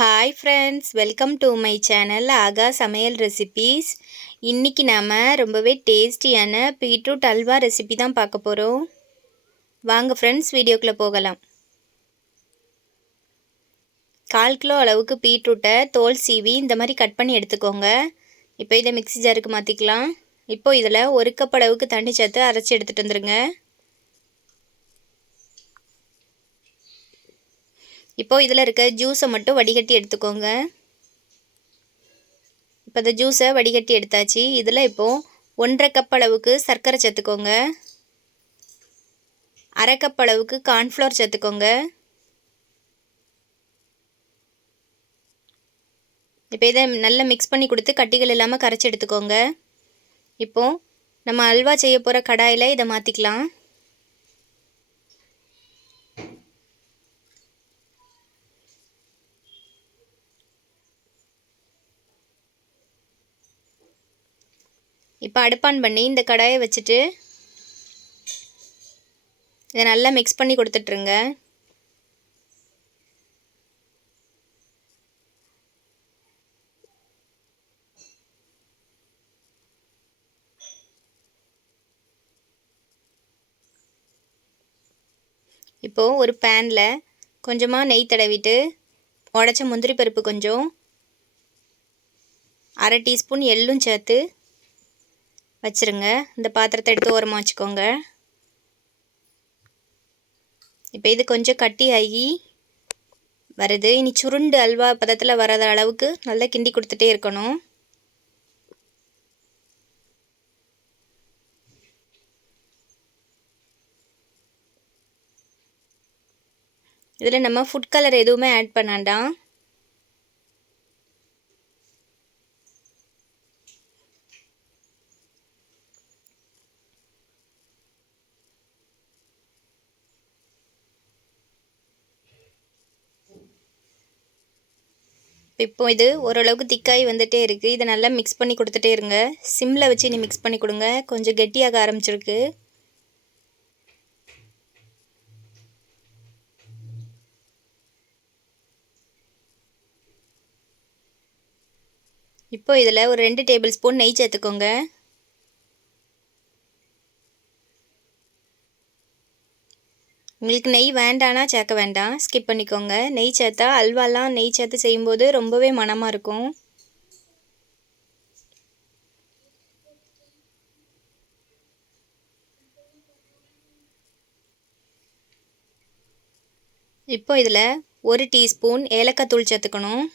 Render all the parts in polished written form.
Hi friends, welcome to my channel Aga Samayal Recipes. இன்னைக்கு நாம ரொம்பவே டேஸ்டியான பீட்ரூட் அல்வா ரெசிபி தான் பார்க்க போறோம். வாங்க friends வீடியோக்குள்ள போகலாம். 1/4 கிலோ அளவுக்கு பீட்ரூட்டை தோல் சீவி இந்த மாதிரி கட் பண்ணி எடுத்துக்கோங்க. இப்போ இதை மிக்ஸி ஜாருக்கு மாத்திக்கலாம். இப்போ இதில் 1 கப் அளவுக்கு தண்ணி சேர்த்து அரைச்சி எடுத்துட்டு வந்துருங்க. இப்போ இதில் இருக்க ஜூஸை மட்டும் வடிகட்டி எடுத்துக்கோங்க. இப்போ இந்த ஜூஸை வடிகட்டி எடுத்தாச்சு. இதில் இப்போது 1/2 கப் அளவுக்கு சர்க்கரை சேர்த்துக்கோங்க. 1/2 கப் அளவுக்கு கார்ன்ஃப்ளவர் சேர்த்துக்கோங்க. இப்போ இதை நல்லா மிக்ஸ் பண்ணி கொடுத்து கட்டிகள் இல்லாமல் கரைச்சி எடுத்துக்கோங்க. இப்போது நம்ம அல்வா செய்ய போகிற கடாயில் இதை மாற்றிக்கலாம். இப்போ அடுப்பான் பண்ணி இந்த கடாயை வச்சுட்டு இதை நல்லா மிக்ஸ் பண்ணி கொடுத்துட்ருங்க. இப்போது ஒரு பேனில் கொஞ்சமாக நெய் தடவிட்டு உடச்ச முந்திரி பருப்பு கொஞ்சம், 1/2 டீஸ்பூன் எள்ளும் சேர்த்து வச்சுருங்க. இந்த பாத்திரத்தை எடுத்து ஓரமாக வச்சுக்கோங்க. இப்போ இது கொஞ்சம் கட்டி ஆகி வருது. இனி சுருண்டு அல்வா பதத்தில் வராத அளவுக்கு நல்லா கிண்டி கொடுத்துட்டே இருக்கணும். இதில் நம்ம ஃபுட் கலர் எதுவுமே ஆட் பண்ணாண்டாம். இப்போ இது ஓரளவுக்கு திக்காகி வந்துட்டே இருக்குது. இதை நல்லா மிக்ஸ் பண்ணி கொடுத்துட்டே இருங்க. சிம்மில் வச்சு இனி மிக்ஸ் பண்ணி கொடுங்க. கொஞ்சம் கெட்டியாக ஆரம்பிச்சிருக்கு. இப்போ இதில் ஒரு 2 டேபிள் ஸ்பூன் நெய் சேர்த்துக்கோங்க. உங்களுக்கு நெய் வேண்டானா சேர்க்க வேண்டாம், ஸ்கிப் பண்ணிக்கோங்க. நெய் சேர்த்தா அல்வாலாம் நெய் சேர்த்து செய்யும்போது ரொம்பவே மணமாக இருக்கும். இப்போ இதில் 1 டீஸ்பூன் ஏலக்காய் தூள் சேர்த்துக்கணும்.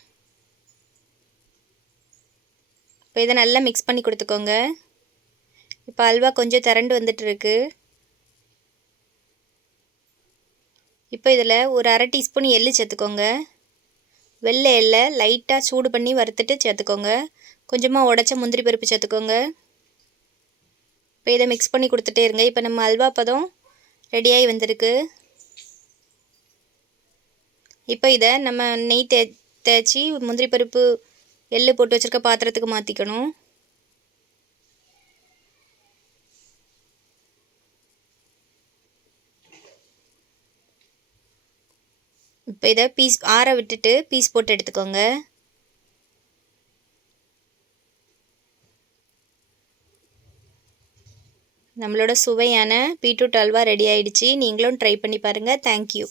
இப்போ இதை நல்லா மிக்ஸ் பண்ணி கொடுத்துக்கோங்க. இப்போ அல்வா கொஞ்சம் திரண்டு வந்துட்டு இருக்கு. இப்போ இதில் ஒரு 1/2 டீஸ்பூன் எள்ளு சேர்த்துக்கோங்க. வெள்ளை எள்ளை லைட்டாக சூடு பண்ணி வறுத்துட்டு சேர்த்துக்கோங்க. கொஞ்சமாக உடச்ச முந்திரி பருப்பு சேர்த்துக்கோங்க. இப்போ இதை மிக்ஸ் பண்ணி கொடுத்துட்டே இருங்க. இப்போ நம்ம அல்வா பதம் ரெடியாகி வந்திருக்கு. இப்போ இதை நம்ம நெய் தேய்ச்சி முந்திரி பருப்பு எள்ளு போட்டு வச்சுருக்க பாத்திரத்துக்கு மாற்றிக்கணும். இப்போ இதை ஆற விட்டுட்டு பீஸ் போட்டு எடுத்துக்கோங்க. நம்மளோட சுவையான பீட்ரூட் அல்வா ரெடி ஆயிடுச்சு. நீங்களும் ட்ரை பண்ணி பாருங்கள். தேங்க்யூ.